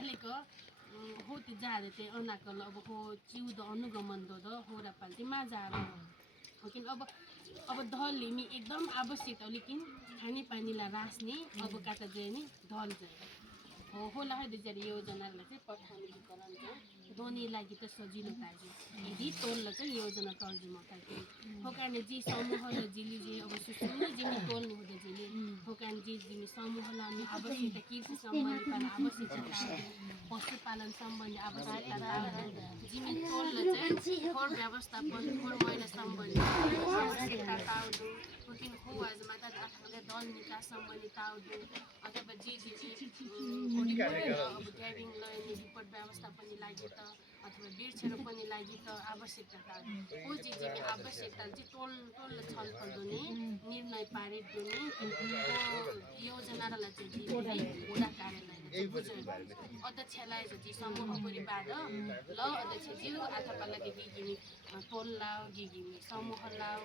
कालेको होती जाते अनाकल अब हो चिउद अनुगमन दो हो र पाल्टी माजा लेकिन अब धल लिमी एकदम आवश्यक लेकिन खाने पानीलाई रास्ने अब काटा चाहिँ नि धल चाहिँ हो ला दुईजना योजनालाई चाहिँ पठाउने वितरण चाहिँ दोनी लागि त सजिलो पाइयो यदि टोललाई चाहिँ योजना तर्जुमा पाइयो हो कारण जी समूह र जिली जे अब सुसुम्ने जिमी टोल्नु हुँदा जिली हो कारण जी जिमी समूहलाई हामी आवश्यकता कृषि सम्बन्धी आवश्यकता पशुपालन सम्बन्धी आवश्यकता जिमी टोललाई चाहिँ खोर व्यवस्थापन खोर मैला सम्बन्धी आवश्यकता ताउदु लेकिन हो आज माता आफूले दल निकास सम्बन्धी ताउदु अथवा जी अब ड्राइभिङलाई रिपोर्ट व्यवस्थापनले लागि त अथवा वृक्षरोपणले लागि त आवश्यकता हो जिमी आवश्यकता चाहिँ टोल छलफल गर्ने निर्णय पारित गर्ने योजनालाई चाहिँ वडा कार्यालयले अध्यक्षलाई चाहिँ समूह परिवार ल अध्यक्षज्यू अथवा लागि गिगिमी टोल लाओ गिगिमी समूह लाओ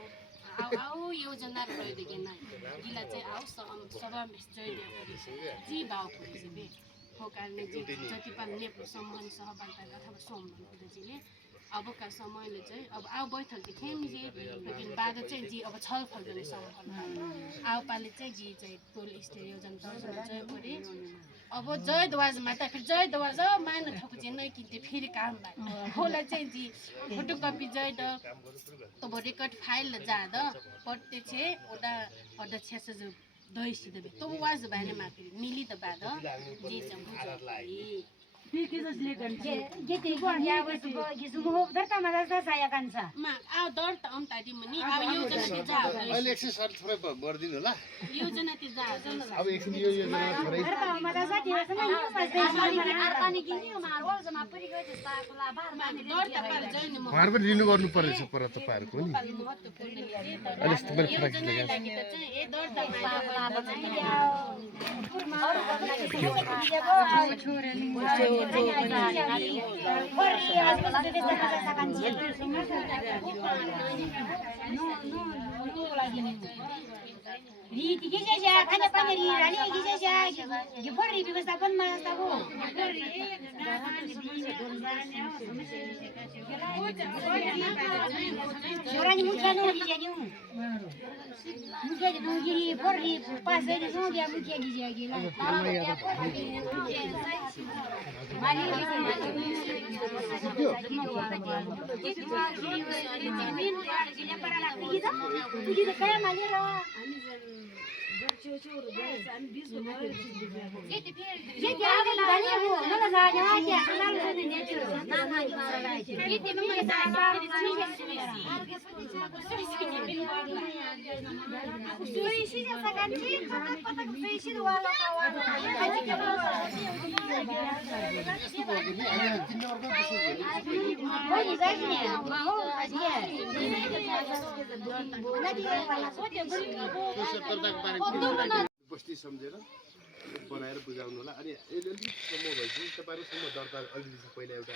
आऊ योजना रहेदेखि नै गिला चाहिँ आऊ सभा जय जी भाव पुलिसले हो कारण जति पनि नेप्रो समूह सहभागिता अथवा सोमन हुँदैले अबका समयले चाहिँ अब आऊ बैठक देख्यौँ जी लेकिन बाद चाहिँ जी अब छलफल गर्ने समूह आऊ पाले चाहिँ जी चाहिँ टोल स्टे योजना तर्जुमा जय परे अब जय दवाजमा त फेरि जय दवाज मान ठोक चाहिँ नै किन्थे फेरि काम भयो होला चाहिँ जी फोटोकपी जय द अब रेकर्ड फाइल जाँदा पढ्ते छे ओटा अध्यक्ष से जो दहिसी देबे तो वाज भाने माथि मिली त बाद जे चाहिँ Bikinusle kanche gete ya wasu gismu darta madasa saya kansa ma a darta am tadi mani a योजना ति जा अहिले 160 थोरै बढ्दिनु होला योजना ति जा अब एकछिन यो योजना थोरै darta madasa दिवसमा नि बस्दै अर्कानी किन्यो मारो जमा पुरी गयो जस्ता कोला बार darta पाल जैन म उहाँहरु पनि रिन्यु गर्नु पर्छ पर तपाईहरुको नि महत्त्वपूर्ण अहिले तपाईले योजना लागि त चाहिँ ए darta रीति के जे खाने पानी री रानी के जे ये फरी व्यवस्थापन मा तबो जोरानी मुखिया नो की जे मुखिया नो की फरी पास दे सो गया मुखिया की जे गेला मानी जमीन पर लाग्ती की काय मागे रा बस्ती सम्झेर बनाएर बुझाउनु होला अनि अलिअलि सम्म भएपछि तपाईँहरू सम्म दर्ता अलिअलि पहिला एउटा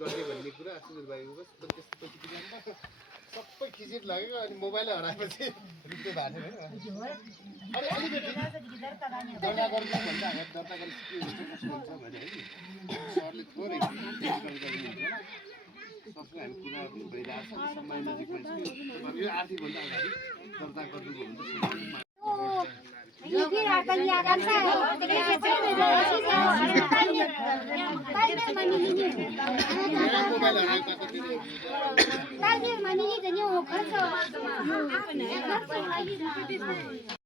गर्ने भन्ने कुरा सुनिल भाइको बस त्यसपछि सबै खिचिट लाग्यो अनि मोबाइल हराएपछि रुप्पे भएको थियो अनि अलिकति दर्ता गर्नु भन्दा दर्ता गरेर के हुन्छ भने सरले थोरै सक्छ हामी कुरा पनि भइरहेको छ समय नजिकमा छ यो आर्थिकभन्दा अगाडि दर्ता गर्नुको हुन्छ ये भी आकर या करता है मोबाइल